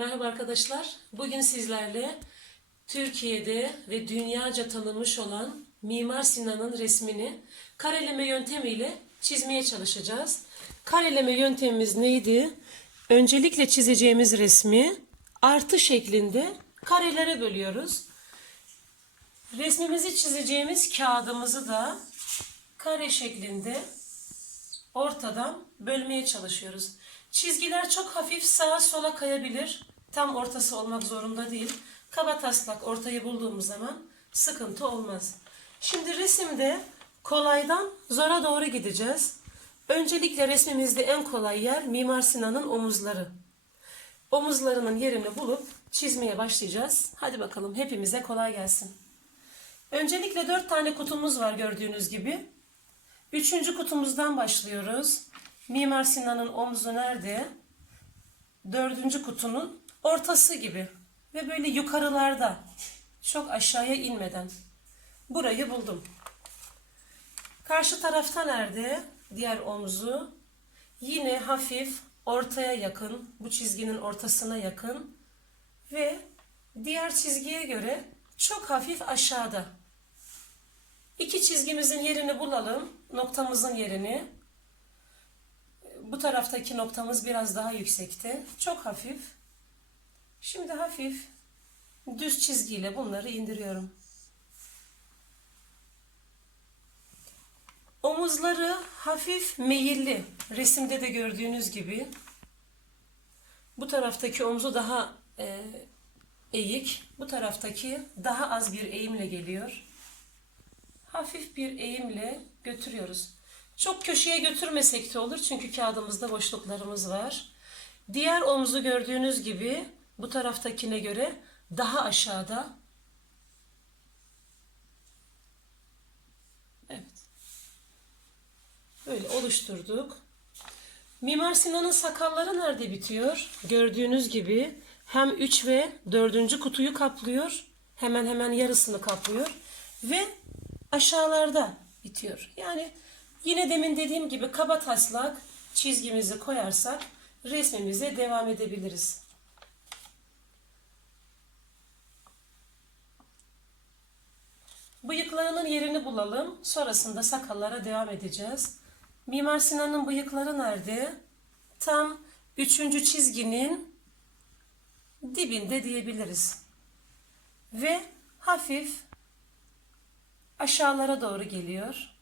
Merhaba arkadaşlar. Bugün sizlerle Türkiye'de ve dünyaca tanınmış olan Mimar Sinan'ın resmini kareleme yöntemiyle çizmeye çalışacağız. Kareleme yöntemimiz neydi? Öncelikle çizeceğimiz resmi artı şeklinde karelere bölüyoruz. Resmimizi çizeceğimiz kağıdımızı da kare şeklinde ortadan bölmeye çalışıyoruz. Çizgiler çok hafif sağa sola kayabilir. Tam ortası olmak zorunda değil. Kaba taslak ortayı bulduğumuz zaman sıkıntı olmaz. Şimdi resimde kolaydan zora doğru gideceğiz. Öncelikle resmimizde en kolay yer Mimar Sinan'ın omuzları. Omuzlarının yerini bulup çizmeye başlayacağız. Hadi bakalım hepimize kolay gelsin. Öncelikle dört tane kutumuz var gördüğünüz gibi. Üçüncü kutumuzdan başlıyoruz. Mimar Sinan'ın omzu nerede? Dördüncü kutunun ortası gibi. Ve böyle yukarılarda. Çok aşağıya inmeden. Burayı buldum. Karşı tarafta nerede? Diğer omzu. Yine hafif ortaya yakın. Bu çizginin ortasına yakın. Ve diğer çizgiye göre çok hafif aşağıda. İki çizgimizin yerini bulalım. Noktamızın yerini. Bu taraftaki noktamız biraz daha yüksekte. Çok hafif. Şimdi hafif düz çizgiyle bunları indiriyorum. Omuzları hafif meyilli. Resimde de gördüğünüz gibi. Bu taraftaki omzu daha e, eğik. Bu taraftaki daha az bir eğimle geliyor hafif bir eğimle götürüyoruz. Çok köşeye götürmesek de olur çünkü kağıdımızda boşluklarımız var. Diğer omzu gördüğünüz gibi bu taraftakine göre daha aşağıda. Evet. Böyle oluşturduk. Mimar Sinan'ın sakalları nerede bitiyor? Gördüğünüz gibi hem 3 ve 4. kutuyu kaplıyor. Hemen hemen yarısını kaplıyor. Ve aşağılarda bitiyor. Yani yine demin dediğim gibi kaba taslak çizgimizi koyarsak resmimize devam edebiliriz. Bıyıklarının yerini bulalım. Sonrasında sakallara devam edeceğiz. Mimar Sinan'ın bıyıkları nerede? Tam üçüncü çizginin dibinde diyebiliriz. Ve hafif aşağılara doğru geliyor.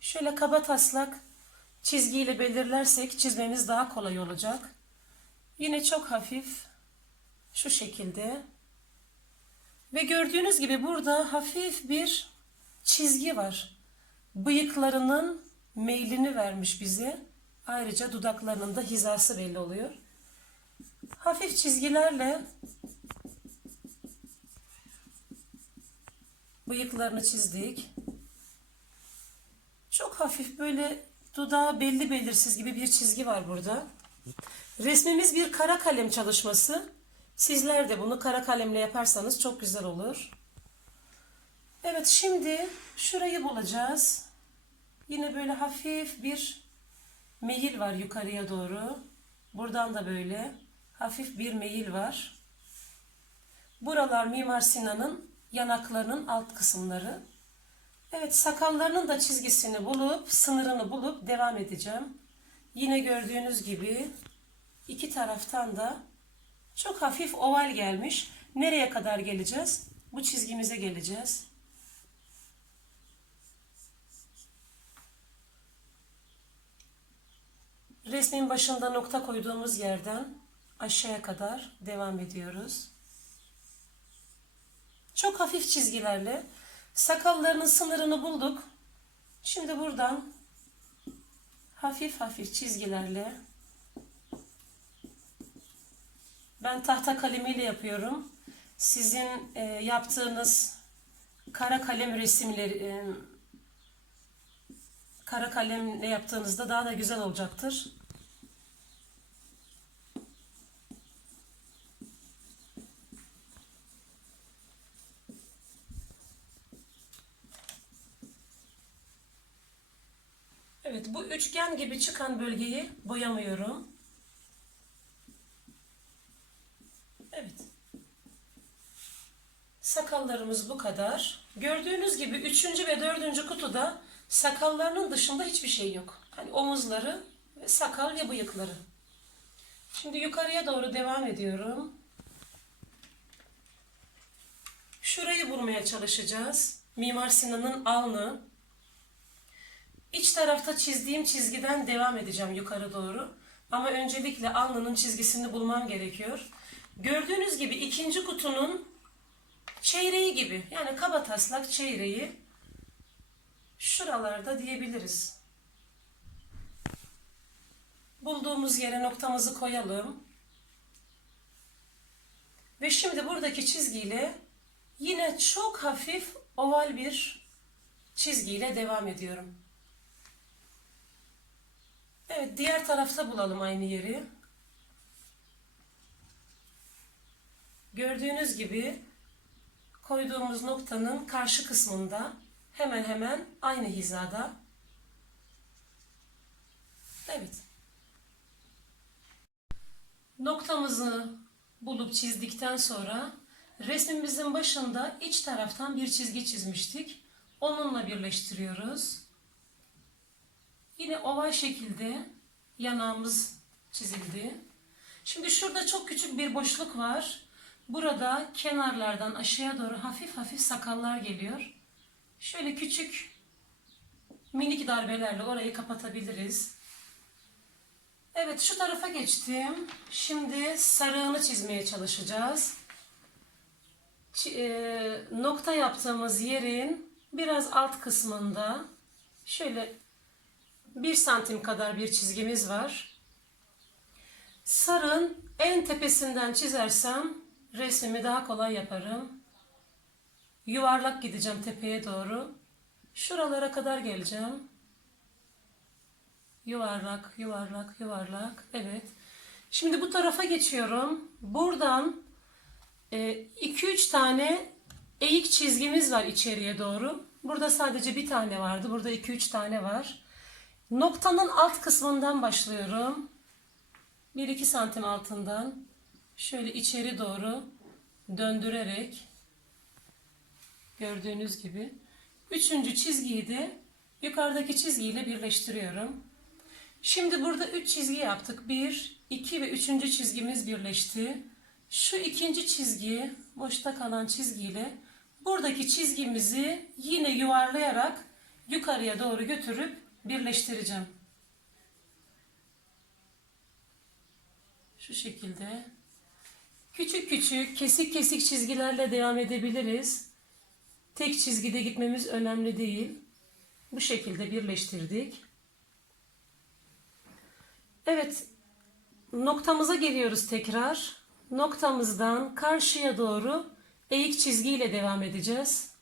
Şöyle kaba taslak çizgiyle belirlersek çizmemiz daha kolay olacak. Yine çok hafif şu şekilde. Ve gördüğünüz gibi burada hafif bir çizgi var. Bıyıklarının meylini vermiş bize. Ayrıca dudaklarının da hizası belli oluyor. Hafif çizgilerle bıyıklarını çizdik. Çok hafif böyle dudağı belli belirsiz gibi bir çizgi var burada. Resmimiz bir kara kalem çalışması. Sizler de bunu kara kalemle yaparsanız çok güzel olur. Evet şimdi şurayı bulacağız. Yine böyle hafif bir meyil var yukarıya doğru. Buradan da böyle hafif bir meyil var. Buralar Mimar Sinan'ın yanaklarının alt kısımları. Evet sakallarının da çizgisini bulup sınırını bulup devam edeceğim. Yine gördüğünüz gibi iki taraftan da çok hafif oval gelmiş. Nereye kadar geleceğiz? Bu çizgimize geleceğiz. Resmin başında nokta koyduğumuz yerden aşağıya kadar devam ediyoruz. Çok hafif çizgilerle sakallarının sınırını bulduk. Şimdi buradan hafif hafif çizgilerle ben tahta kalemiyle yapıyorum. Sizin e, yaptığınız kara kalem resimleri e, kara kalemle yaptığınızda daha da güzel olacaktır. Evet bu üçgen gibi çıkan bölgeyi boyamıyorum. Evet. Sakallarımız bu kadar. Gördüğünüz gibi üçüncü ve dördüncü kutuda sakallarının dışında hiçbir şey yok. Hani omuzları ve sakal ve bıyıkları. Şimdi yukarıya doğru devam ediyorum. Şurayı bulmaya çalışacağız. Mimar Sinan'ın alnı. İç tarafta çizdiğim çizgiden devam edeceğim yukarı doğru. Ama öncelikle alnının çizgisini bulmam gerekiyor. Gördüğünüz gibi ikinci kutunun çeyreği gibi yani kaba taslak çeyreği şuralarda diyebiliriz. Bulduğumuz yere noktamızı koyalım. Ve şimdi buradaki çizgiyle yine çok hafif oval bir çizgiyle devam ediyorum. Evet, diğer tarafta bulalım aynı yeri. Gördüğünüz gibi koyduğumuz noktanın karşı kısmında hemen hemen aynı hizada. Evet. Noktamızı bulup çizdikten sonra resmimizin başında iç taraftan bir çizgi çizmiştik. Onunla birleştiriyoruz. Yine oval şekilde yanağımız çizildi. Şimdi şurada çok küçük bir boşluk var. Burada kenarlardan aşağıya doğru hafif hafif sakallar geliyor. Şöyle küçük minik darbelerle orayı kapatabiliriz. Evet şu tarafa geçtim. Şimdi sarığını çizmeye çalışacağız. Ç- e, nokta yaptığımız yerin biraz alt kısmında şöyle 1 santim kadar bir çizgimiz var. Sarın en tepesinden çizersem resmimi daha kolay yaparım. Yuvarlak gideceğim tepeye doğru. Şuralara kadar geleceğim. Yuvarlak, yuvarlak, yuvarlak. Evet. Şimdi bu tarafa geçiyorum. Buradan 2-3 tane eğik çizgimiz var içeriye doğru. Burada sadece bir tane vardı. Burada 2-3 tane var. Noktanın alt kısmından başlıyorum. 1-2 santim altından şöyle içeri doğru döndürerek gördüğünüz gibi üçüncü çizgiyi de yukarıdaki çizgiyle birleştiriyorum. Şimdi burada 3 çizgi yaptık. 1, 2 ve 3. çizgimiz birleşti. Şu ikinci çizgi, boşta kalan çizgiyle buradaki çizgimizi yine yuvarlayarak yukarıya doğru götürüp birleştireceğim. Şu şekilde. Küçük küçük, kesik kesik çizgilerle devam edebiliriz. Tek çizgide gitmemiz önemli değil. Bu şekilde birleştirdik. Evet, noktamıza geliyoruz tekrar. Noktamızdan karşıya doğru eğik çizgiyle devam edeceğiz.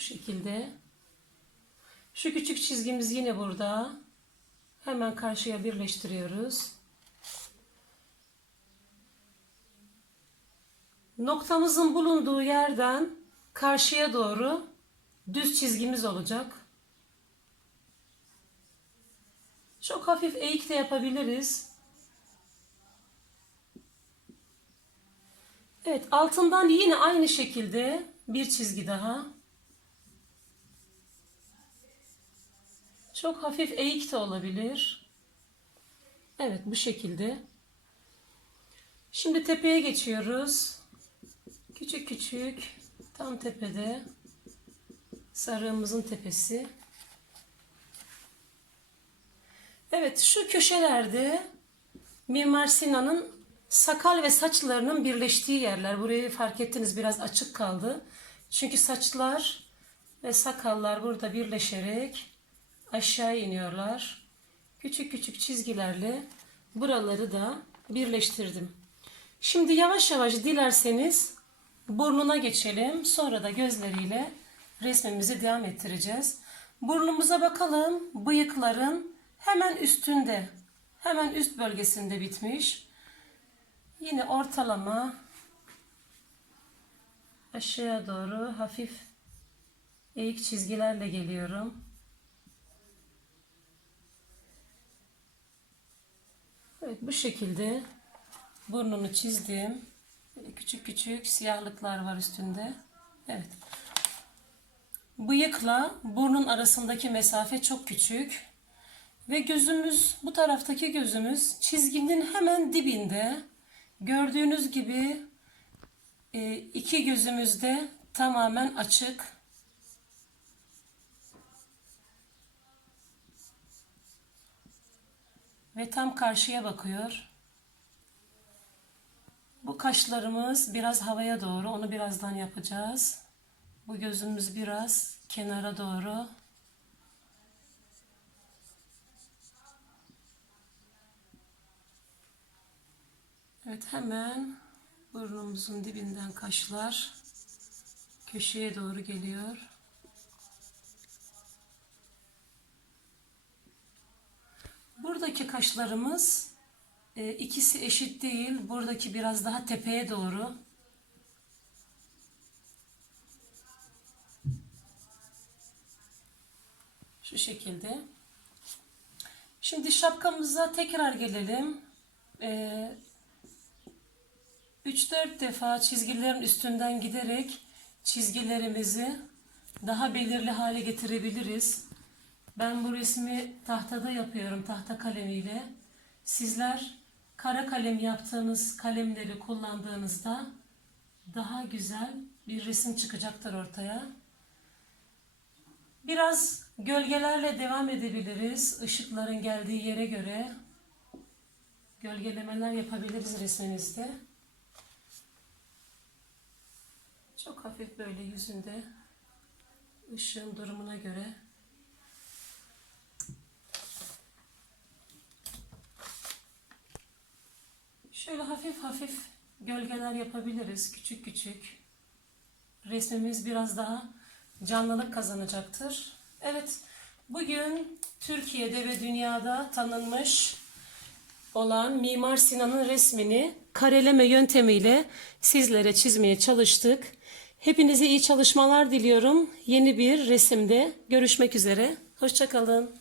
Bu şekilde. Şu küçük çizgimiz yine burada. Hemen karşıya birleştiriyoruz. Noktamızın bulunduğu yerden karşıya doğru düz çizgimiz olacak. Çok hafif eğik de yapabiliriz. Evet, altından yine aynı şekilde bir çizgi daha. Çok hafif eğik de olabilir. Evet, bu şekilde. Şimdi tepeye geçiyoruz. Küçük küçük tam tepede sarığımızın tepesi. Evet şu köşelerde Mimar Sinan'ın sakal ve saçlarının birleştiği yerler. Burayı fark ettiniz biraz açık kaldı. Çünkü saçlar ve sakallar burada birleşerek aşağı iniyorlar. Küçük küçük çizgilerle buraları da birleştirdim. Şimdi yavaş yavaş dilerseniz burnuna geçelim. Sonra da gözleriyle resmimizi devam ettireceğiz. Burnumuza bakalım. Bıyıkların hemen üstünde, hemen üst bölgesinde bitmiş. Yine ortalama aşağıya doğru hafif eğik çizgilerle geliyorum. Evet bu şekilde burnunu çizdim. Küçük küçük siyahlıklar var üstünde. Evet. Bıyıkla burnun arasındaki mesafe çok küçük. Ve gözümüz, bu taraftaki gözümüz çizginin hemen dibinde. Gördüğünüz gibi e, iki gözümüz de tamamen açık. Ve tam karşıya bakıyor. Bu kaşlarımız biraz havaya doğru. Onu birazdan yapacağız. Bu gözümüz biraz kenara doğru. Evet hemen burnumuzun dibinden kaşlar köşeye doğru geliyor. Buradaki kaşlarımız e, ikisi eşit değil. Buradaki biraz daha tepeye doğru. Şu şekilde. Şimdi şapkamıza tekrar gelelim. Ee, 3-4 defa çizgilerin üstünden giderek çizgilerimizi daha belirli hale getirebiliriz. Ben bu resmi tahtada yapıyorum, tahta kalemiyle. Sizler kara kalem yaptığınız kalemleri kullandığınızda daha güzel bir resim çıkacaktır ortaya. Biraz gölgelerle devam edebiliriz. Işıkların geldiği yere göre gölgelemeler yapabiliriz resminizde. Çok hafif böyle yüzünde ışığın durumuna göre Şöyle hafif hafif gölgeler yapabiliriz. Küçük küçük. Resmimiz biraz daha canlılık kazanacaktır. Evet, bugün Türkiye'de ve dünyada tanınmış olan Mimar Sinan'ın resmini kareleme yöntemiyle sizlere çizmeye çalıştık. Hepinize iyi çalışmalar diliyorum. Yeni bir resimde görüşmek üzere. Hoşçakalın.